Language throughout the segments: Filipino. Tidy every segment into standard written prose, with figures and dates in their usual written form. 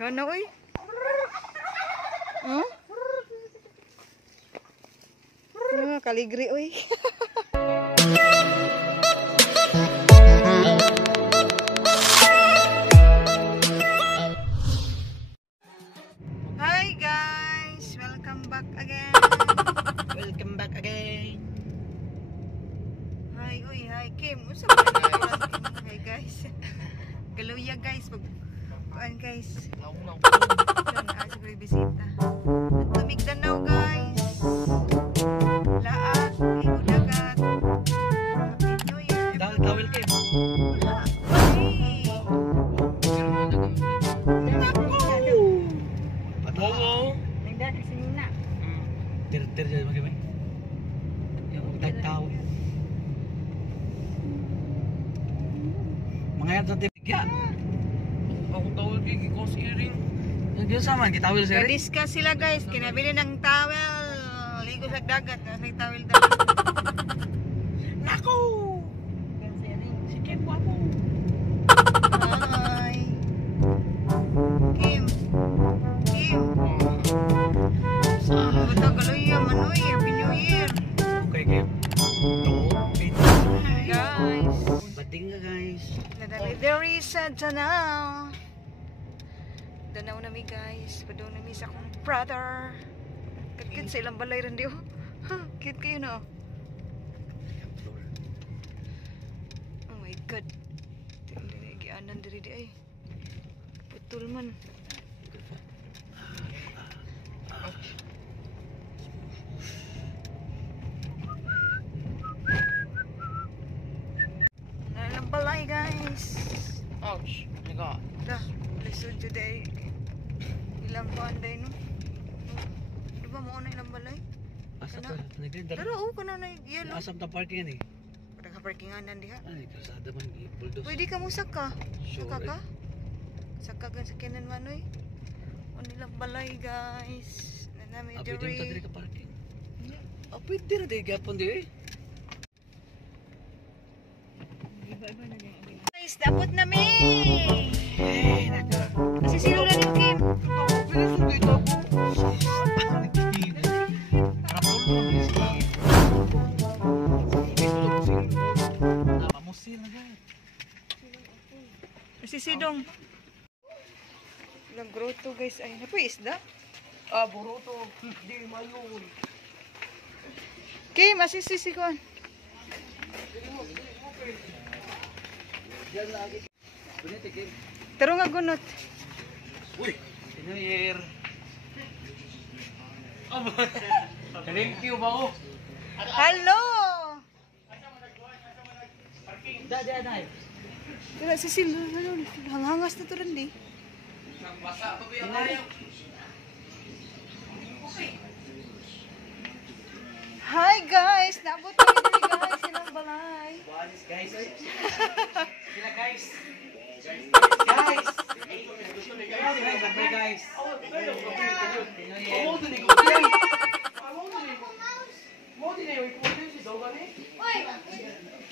Kana oy. Hmm? Kaligri oy. Hi guys, welcome back again. Welcome back again. Hi oy, hi Kim. Usa ba na? Hi guys. Galuya guys, kuan guys. No. Yan asa ko bisita. Tumig Danau guys. Laat, ligo dagat. Happy New Year. Tawil Kim. Wala. Ay. Patawa. Nagdadak sa nina. Tir jadi bagaimana? Yang tak tahu. Mangayat sa tibigyan. Ako tawil kay Kos Iring. Yung sama kita tawil sa Discuss sila guys, kinabili ng towel. Ligo sa dagat, may towel daw. Nako. Si Kim wapo. Hi. Kim. Buta galuya manoy, Happy New Year. Okay Kim. Guys. Bading nga guys. Very sad Danau. Danau nami guys. Padung nami sa akong brother. Kit sa ilang balay rin diyo. Cute kayo no. Oh my god. Gianan diri di ay. Betul man. Nalang balay guys. Ouch. My God. Dah, lisod today. Ilang panday no. Di ba mo na ilang balay? Asa Ano? to? Nagdidar. Pero ka na yellow. Asam ta parking ni. Pada ka parkinganan diha. Ay, kasada man i-bulldoze. Pwede ka mo saka. Sure, Saka ka? Saka ka sa kinan manoy. O nilang balay guys. Nanami Pwede mo ta diri diri. ka parking. Pwede na diri gapon diri. Guys, dapat na mi. Eh, naka. Kasi sino na rin Kim? Ako pinisog dito ako. Rapol mo ni si. Mamusil na guys. Si Sidong. Ilang grotto guys. Ay, napoy isda. Buruto. Di mayon. Kim, asisi ko. Diyan lagi. Bunit Kim. Taro nga gunot. Uy, New Year. Thank you ba ko? Hello! Dai. Wala si Sil. Hanghangas na to rin di. Basa pa ba yung ayaw? Hi guys! Naabot kami dito guys. Silang balay. Guys. Sila guys. Guys.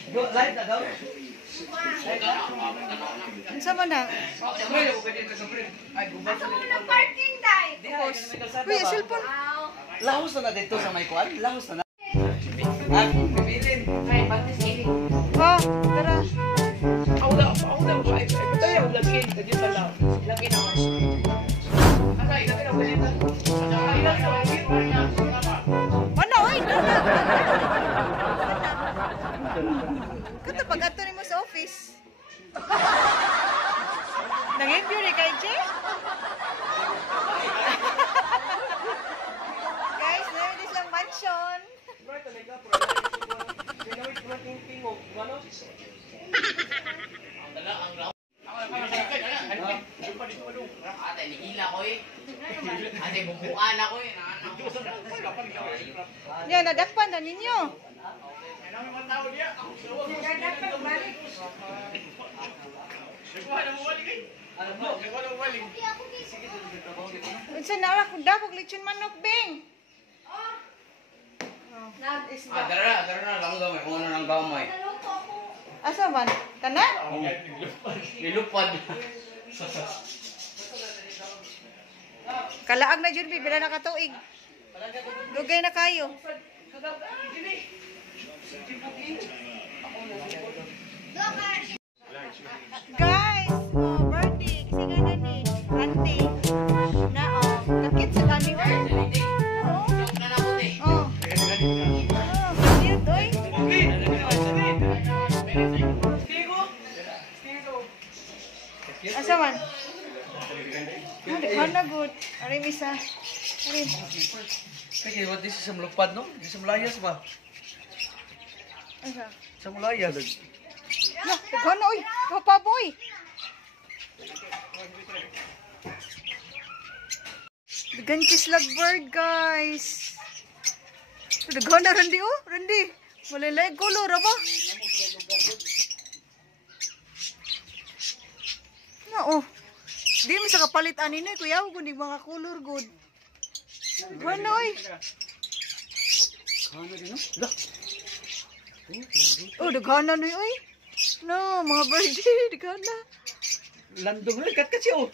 Go live na daw. Ano sa man na? Parking dai. Uy, cellphone. Lahos na dito sa may kwan. Lahos na. Ah, bibilin. Oh, tara. Ano, oy, tara. Kata pag ato ni mo sa office. Nang-review ni kay Jay? Guys, namin silang mansion. Ate, nihila ko eh. Ate, bubuan ako eh. Yan, nadakpan na ninyo. Unsa na ako dakog lechon manok bing. Dara na lang gamay. Kung ano nang gamay. Asa man? Kana? Nilupad. Kalaag na jud bila na katuig. Dugay na kayo. Guys, birthday kasi nga ni auntie na kakit sa kani or. Joke na lang ko, te. Oh. Cute oy. Asa man? Dekhan na good. Ari misa. Ari. Sige, what this is sa mulupad, no? Di sa mulayas ba? Asa? Sa mulayas. No, dekhan na oy. Papa boy. Dagan kislag bird, guys. Dagan na Randy oh, Randy. Malalay color ba? Na oh. Di mo sa kapalit ani ni kuya kundi mga color good. Bueno oy. Ano din, no? Da. Oh, dagan na ni oy. No, mga birthday, dagan na. Landong na, kat siya, oh.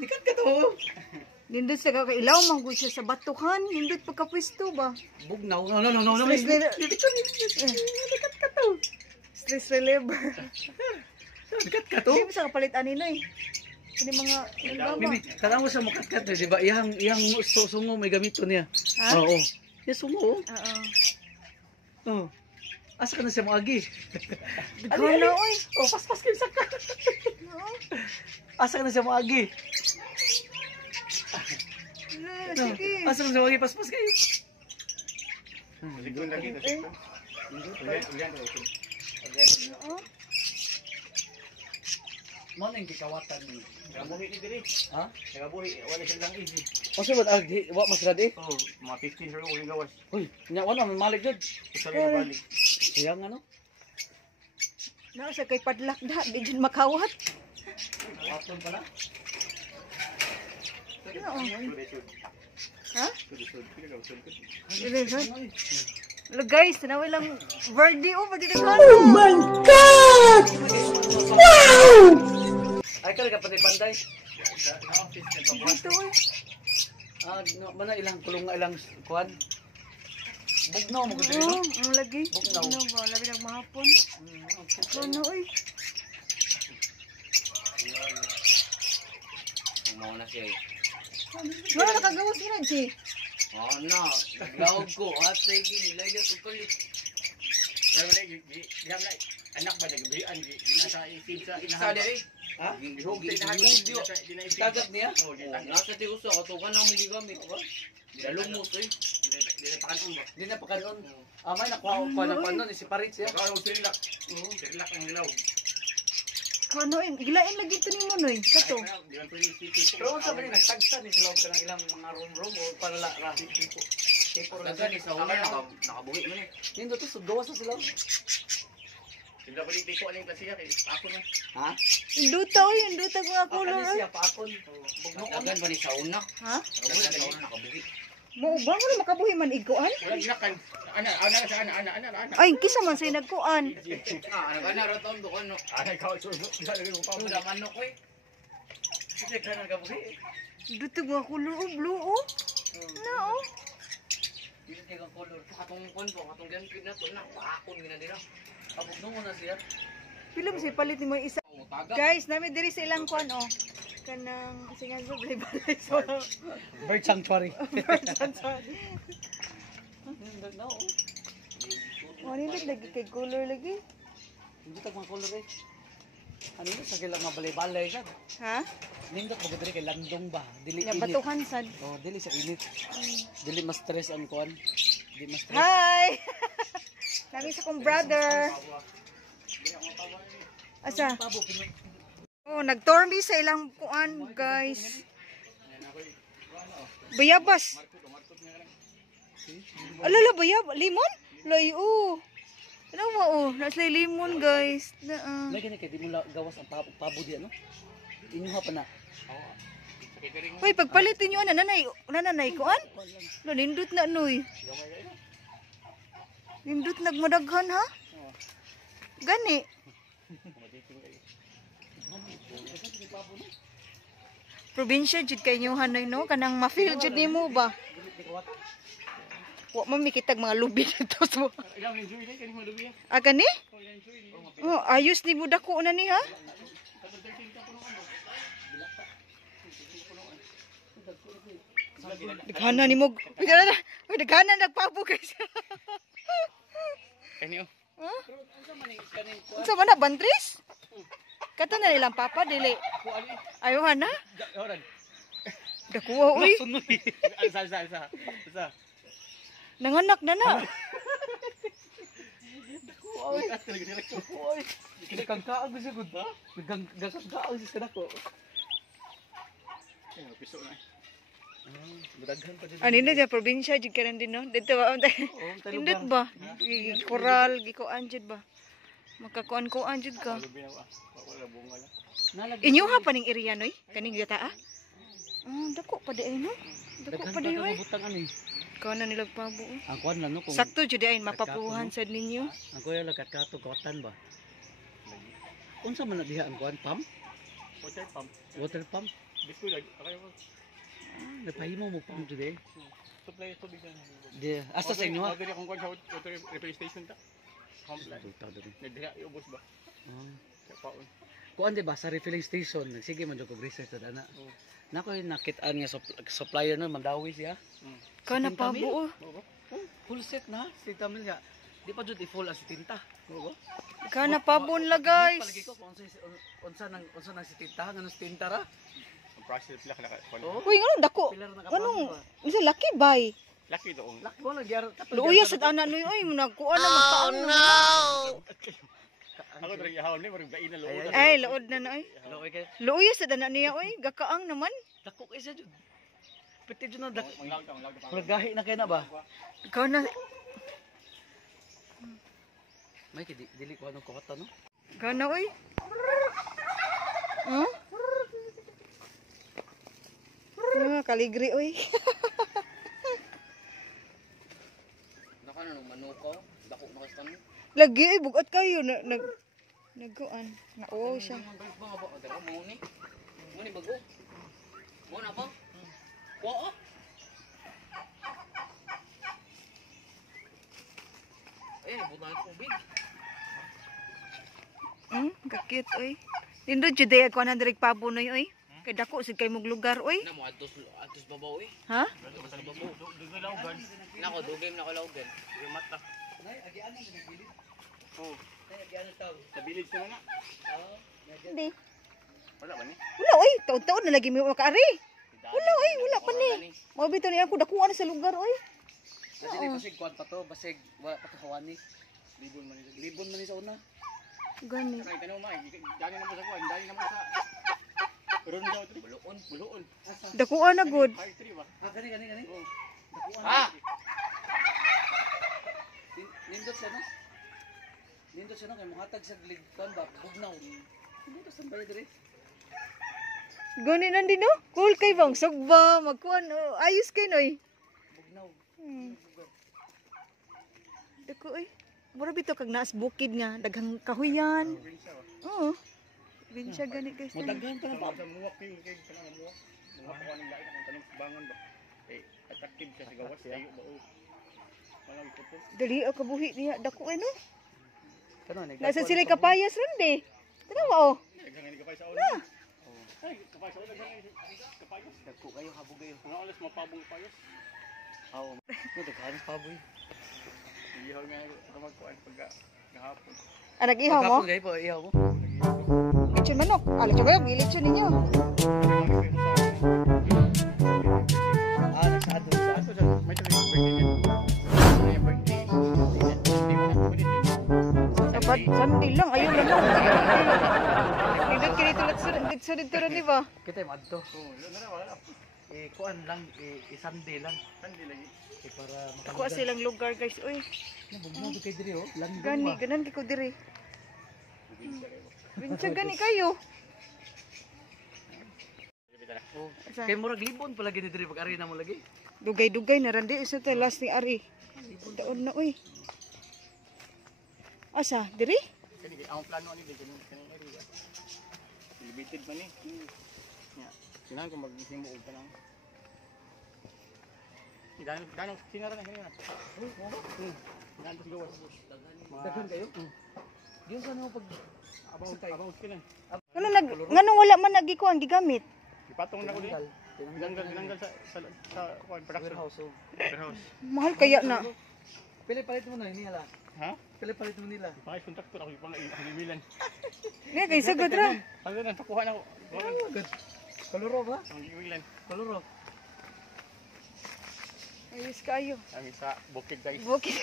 Dikat ka to. Nindot sa kakailaw, manggod siya sa batukan. Nindot pagkapwisto ba? Bugnaw. No. Stress Dikat ka to. Stress reliever. Dikat ka to. Di mo sa kapalit ani na eh. Ini mga Mimi, tanaw mo sa makatkat, di ba? Iyang sungo may gamito niya. Ha? Oo. Yung sungo, oh. Oo. Oh. Asa ka na siya mo agi? Dagan na oy. Oh, paspas kayo sa ka. Oo. Asa ka na siya mo agi? Sige. Asa ka na siya mo agi? Paspas kayo. Oo. Mo nang gikawatan ni. Nagabuhi ni diri. Ha? Nagabuhi, wala siya lang easy. O sa ba agi, wa mas radi? Oh, mga 15 sa uling gawas. Uy, nya wala man malik jud. Isa lang balik. Sayang ano? Na sa kay padlak da, di jud makawat. Apon pala. Oo. Ha? Dili jud. Lo guys, tanaw lang birthday oh, pati dagan. Oh my god. Ay ka ka pati panday. Dito oy. No, mana ilang kulong nga ilang kuan. Bugnaw mo gud Oo, no? ang lagi. Bugnaw. Ano ba, labi ng mahapon. Ano oy. Umaw na siya eh. Wala nakagawas ina ji. Oh no, naglawag ko. Atay gini, lagyan ko kulit. Anak ba nagbihan? Nasa isip sa inahan. Sa diri? Ha? Hugyo. Tagat niya? Nasa ti uso, katukan na magigamit. Dalumos eh. Dinapakanon ba? Di na pa kanon. Amay nakuha ko na panon si Parit siya. Sirilak. Sirilak ang ilaw. Kano eh, gilain lagi ito ni Monoy. Kato. Pero sa bali nagtagsa ni sila ka ng ilang mga room o para la rapi tipo. Tipo ra Taga ni sa una nakabuhi man eh. Nindo to sugawas na sila. Sila balik dito aling klasiya kay ako na. Ha? Induta oy, induta ko nga color. Ano siya paakon. Bugnaw Tagan ba ni sa una? Ha? Tagan sa una nakabuhi. Mo ba mo makabuhi man iguan? Wala ginakan. Ana. Ay, kisa man say nagkuan. Ana ra taon do ano. Ana ka so lagi mo pa mo da manok eh. Sige ka nagabuhi. Induta ko nga color oh, blue oh. Na oh. Hindi kang color. Katong konto, katong ganpid na to na paakon gina dira. Abugnaw mo na siya. Pila mo say palit ni mo isa. Taga. Guys, nami diri sa ilang kuan oh. Kanang singan sa balay so. Bird sanctuary. No. Oh, hindi lagi kay color lagi. Hindi tag mga color eh. Ano yun? Sa kailang mga balay-balay siya. Ha? Nindot mo dili kay landong ba? Dili Nga init. batukan sad. Oh, dili sa init. Dili mas stress ang kuan. Dili mas stress. Hi. Nami sa kong brother. Asa? Oh, nagtormi sa ilang kuan, guys. Bayabas. Alala, bayab. Limon? Layo. Ano mo, oh. Nasa limon, guys. Lagi na kay di mo gawas ang pabo di ano? Inyuha pa na. Hoy, pagpalitin nyo, nananay kuan? Lo, nindot na, noy. Nindot nagmadaghan, ha? Gani. probinsya jud kay inyo Hanoy no kanang ma-feel jud nimo ba? Wa man mikitag mga lubi dito so. Ilang enjoy na kani malubi. Ah kani? Oh, ayos ni mo dako na ni ha. Daghana ni mo. Daghana nagpapo guys. Kani oh. Huh? Kani Unsa man na bantris? Kato na nilang papa dili. Ayo na. Oran. Dakuha uy. Sunoy. Sa. Nanganak na na. Oy, oy. Kini kang kaag sa gud ba? Gagas kaag sa nako. Piso na. Budaghan pa dito. Ano na dyan, probinsya, dyan ka rin din, no? Dito ba? Pindot ba? Koral, gikuan dyan ba? Makakuan-kuan dyan ka. Inyo ha pa ning area, noy? Kaning gata, ah? Dako pa di ay, no? Dako pa di ay. Butang ani. Ikaw na nilag pabo. Ang kuan lang no kung Sakto dyan ay, mapapuhan sa ninyo. ang kuya lagat kato kotan ba? Unsa man na diha ang kuan pump? Water pump. Water pump? Bisko lagi. Napahimo mo pump today. Supply tubig na. Di asa sa inyo ha? Dili akong kuan sa water refill station ta. Complex. Nagdiha iubos ba? Sa paon. Kuan di ba sa refilling station sige man jud ko research ta ana. Nako yung nakitaan nga supplier no mandawi siya. Ikaw na pabo, oh. Full set na si Tamil nga. Di pa jud i-full as tinta. Oo. Ikaw na pabo nila, guys. Palagi ko kung unsa nang si tinta nga si tinta ra. Ang process pila ka Oo. Uy, ano, dako. Pilar na Anong, isa laki, bay. Lucky doon. Lak wala gyar. Luya sa anak noy, oy, nagkuan na magkaan. Ako diri ihawon ni marag gaina loob. Ay, lood na na, oy. Hello kay Luya sa anak niya, oy. Gakaang naman. dako kay sa jud. Piti jud na dako. Ang laog ta. Gahi na kay na ba? Ikaw na, May dili ko anong kokota no. ikaw na, oy. Hmm? Kaligri, oy. Naka na nung manuko, dako na kas kami. Lagi, oy, bugat kayo. Nagkuan. Nauwaw siya. Ba nga ba? Dako mo ni. Mo ni bago. Mo na ba? Wa. Butang tubig. Kakit, oy. Nindot jud ay ako na direk pabo noy, oy. Kay dako sig kay mong lugar, oy. Na mo atos babaw eh. Ha? Dugay laogan. Nako dugay na ko lawgan. Yung mata. Nay agian na nagbilit. Oh, Nay agian taw. sa village na nga. Oh, Hindi. Wala ba ni? Wala, oy. Taon-taon na lagi mo makaari. Wala, oy. Wala pa ni. Mabito ni ako dakuan sa lugar, oy. Kasi di basig kuan pa to, basig wala pa to hawani. Libon man ni sa una. Gani. Kay tanong ma, dali na mo sa kuan, dali na mo sa Ron daw tri. Buluon. Dakuan na good. Fire tree ba? Ah, gani. Oh. Ah! Nindot siya no? Nindot siya no kay muhatag sa glig kuan ba bugnaw. Nindot sa bayo dire. Gani nandi no? Cool kay bang sugba, magkuan. Ayos kay noy. Bugnaw. Dako, oy. Mura bito kag naas bukid nga daghang kahuyan. Oo. Binsya gani guys. Mudaghan pa na pa. Sa muwak kay kanang muwak. Muwak ko ning lain ang tanong bangon ba. Eh, attractive siya sa gawas ayo ba oh. Walang puto. Dali ako buhi niya dako ay no. Kano ni? Nasa sila kapayas ron de. Tanawa oh. Daghang ni kapay sa una. Ay, kapay sa una daghang kapayos. Dagko kayo habugay. Mga alas mapabong payos. Aw. No daghan pa boy. Iyaw nga magkuan pagka gahapon. Nag-ihaw mo? Gay po ihaw mo. Lechon manok. Lechon manok. Lechon ninyo. Nagsado sa Ato sa may tuloy birthday niya. May birthday. Dapat sandil lang. Ayaw lang lang. Nindot kini tulad sunod turan di ba? kita madto. Oh, wala. Kuan lang Sunday lang. Kandi lagi. Para Kuha silang lugar guys. Uy. Bugnaw kay dire oh. Langgam Gani. ba? Ganan kiko diri. Binsya gani kayo. Oh. Kay murag libon pala gini dire pag ari na mo lagi. Dugay-dugay na randi. Isa tayo last ni Ari. Daon na uy. Asa? Diri? Kani ang plano ni kanang area. Limited man ni. Kailangan ko maghimo og tanang. Danang sinara na kanina. Danang sa gawas. Daghan kayo? Diyon sa mo pag Abang skin. Nganong wala man nagikuan gigamit? Ipatong na ko din. Tinanggal sa production warehouse. warehouse. Mahal kaya na. Pili palit mo na nila. Ha? Pili palit mo nila. Pakay kontraktor ako pang himilan. Nga kay sagad ra. Ano na pakuha na ko. Good. Koloro ba? Ang himilan. Koloro. Ayos kayo. Ang isa bukid guys. Bukid.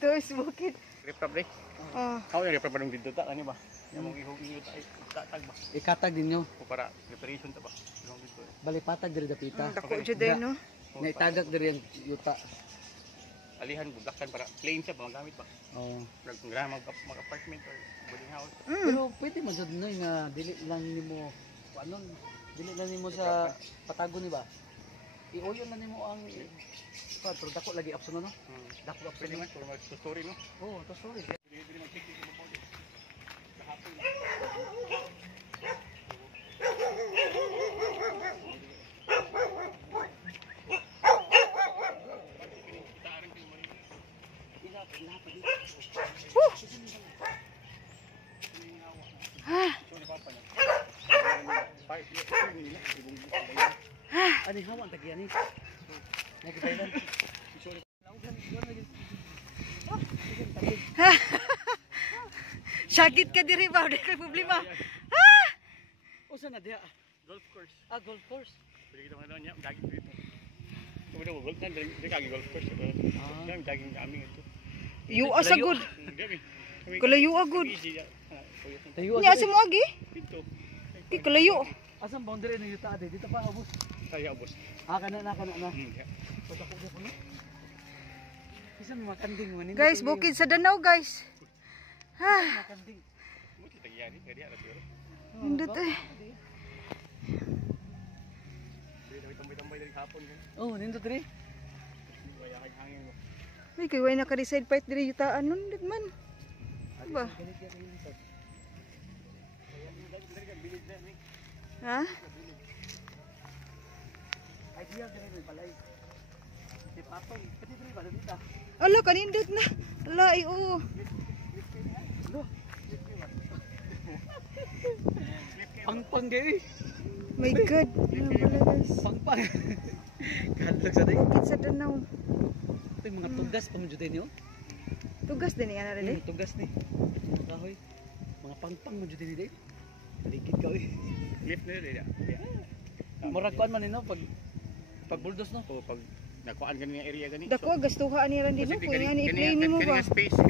Toys bukid. Republic. Ah, Ako yung reparadong dito ta ani ba? Yung mong ihog ta tatag ba? Ikatag ninyo. O para preparation ta ba? Yung dito. Balipatag diri dapita. dako jud din no. Naitagak diri ang yuta. Alihan buglakan para plain siya ba magamit ba? Oh. Nagprograma mag apartment or boarding house. Pero pwede man jud noy nga dili lang nimo ano, dili lang nimo sa patago ni ba? Iuyon na nimo ang pero dako lagi option no? Dako option Pwede man man. for mag story no. Oh, to sorry. Dili mag-check dito mo po. Kahapon. Ani hawa ang tagyan ni. Nagdaylan. Sakit ka diri ba? Di kay problema. Usa na diha? Golf course. Golf course. Pwede kita mga niya, daging dito. Kung mo golf kan dari kagi golf course. Dami daging kami ito. You asagod. Dami. Kalayo agud. Tayo Nya sa mo agi? Pinto. Di kalayo. Asang boundary ni yuta ade? Dito pa abos. Saya boss. Kana na. Patako ko na. Isa may makanding man. Guys, bukid sa Danau guys. Ha, Makanding. Mo kita gyari kadi ara siguro. hindot eh. Dili tambay-tambay dari hapon kan. Oh, nindot diri. Waya kay hangin mo. Ay, kay way na ka decide part diri yutaan nun dit man. Ba? Ha? Ay diya diri may balay. Di patong, kati diri ba dita? Ala, kanindot na. Ala, ay oo. Pangpang gay. My God. Ano pala guys? Pangpang. Kadlog sa day. Bukid sa Danau. Ito yung mga tugas pa mo jud niyo. Tugas din yan na rin eh. Tugas ni. Kahoy. Mga pangpang mo jud ni day. Paligid ka oy. Lift na dili. Murag kuan man nino pag bulldoze no. O pag nakuan gani nga area gani. Dako, gastuha ni rin din. Kung nga ni-i-play ni mo ba? Kani space. Or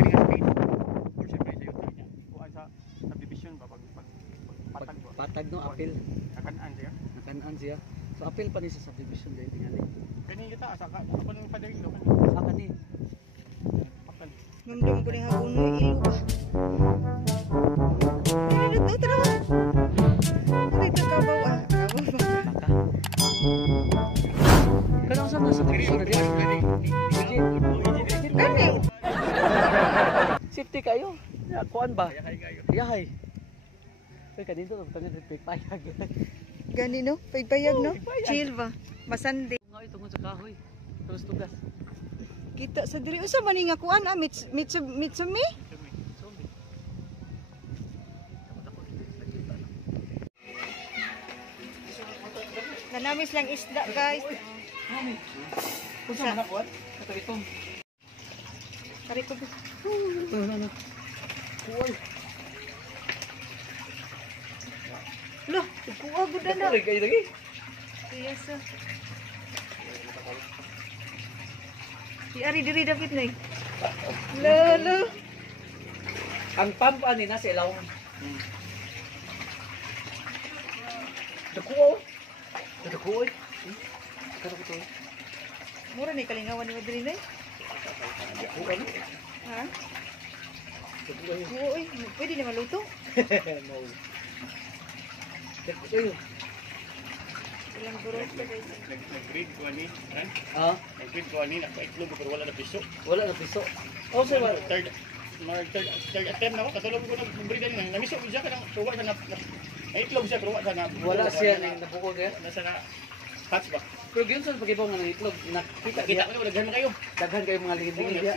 syempre sa yuta niya. Kuan sa subdivision ba pag patag ba. Patag no apil. Kakan-an siya. Nakanan siya. So apil pa ni sa subdivision day tingali. Kani yuta asa ka ako nang padayong do. Sa kani. Pakan. Namdam ko ni hapon mo ilo ba? Dito, tara ba? Dito ka ba? Kabaw ba? Baka. Kanang sa nasa subdivision na diya. Gani. Safety kayo. Ya, kuan ba? Kaya kayo. Yahay. Kaya kanito na tangan repeat payag. Gani no? Paypayag no? Chill ba? Masande. Nga ito sa kahoy. Terus tugas. Kita sa diri. Usa man ni nga kuan ah? Mitsumi? Nanamis lang isda guys. Mami. Kusa man kuan? Ito itong. Kari ko. Ano. Kuy. Loh, kuha gud na. Dali kayo lagi. Yes. Di ari diri David nay. Lolo. Ang pump ani na sa ilaw. Dako. Dako. Dako to. Mura ni kalingawan ni diri nay. Dako ano? Ha? Uy, pwede na maluto. No. Dako kayo. Ilang buros ka guys. Nag-grade ko ani. Ah, Nag-grade ko ani naka-itlog pero wala na piso. wala na piso. Oh, sir, wala. Third attempt na ako. Katulog ko nag-breed ani. Namiso ko siya ka nang suwa na May itlog siya, pero Wala siya nang nabuo kaya. Nasa na, hatch ba? Pero gyud sa pagibaw nga ng itlog, nakita Kita ko, daghan mo kayo. daghan kayo mga lingid-lingid diha.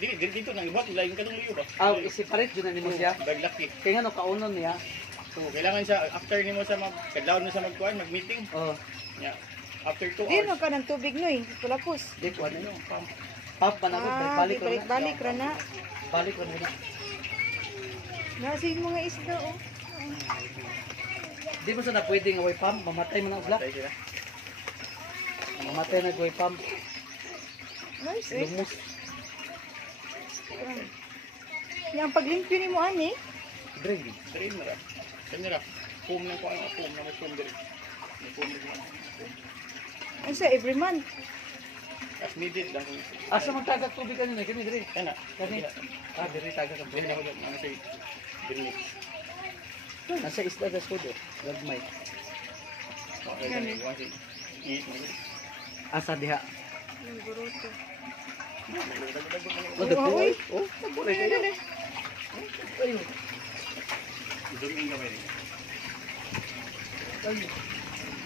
Dito nang ibot, lain ka ng liyo ba? Ah, i-separate jud na nimo siya. Baglaki. Kaya nga no kaunon niya. So, kailangan siya, after nimo sa kadlawon mo sa magkuhan, mag-meeting. Oh, Yeah. After 2 Di hours. no ka ng tubig no eh. Kulapos. di ko ano. Ano, pump. Pap pa na ko, balik ko na. balik ra na. Balik ko na. Nasa yung mga isda oh. Di mo sa na pwede nga way pump, mamatay man ang usla. Tayo sila. Mamatay na way pump. Nice eh. Lumos. Yang paglimpyo ni mo ani. Drink. Drain mo ra. Kanya ra. Foam lang ko ano, foam na may foam diri. May foam diri. Ang sa every month. As needed lang. Asa man tagak tubig kanina kini diri. Kana. Kani. Ah, diri tagak ang Dili na ko ano say dili. Nasa isla das ko do. Gagmay. Okay, gani. Wasi. Eat mo. Asa diha. Yung buruto. Wala Oh, ko. uy. Oh, Dali, dali. ay. Dili nga ba ni?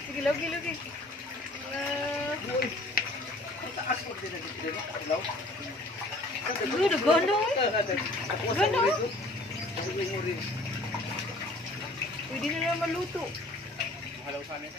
Sige, lagi, lagi. Taas mo din dito. Hello. Ludo, gono eh. Gano? Gano? Pwede na naman maluto. Mahalaw sa amin.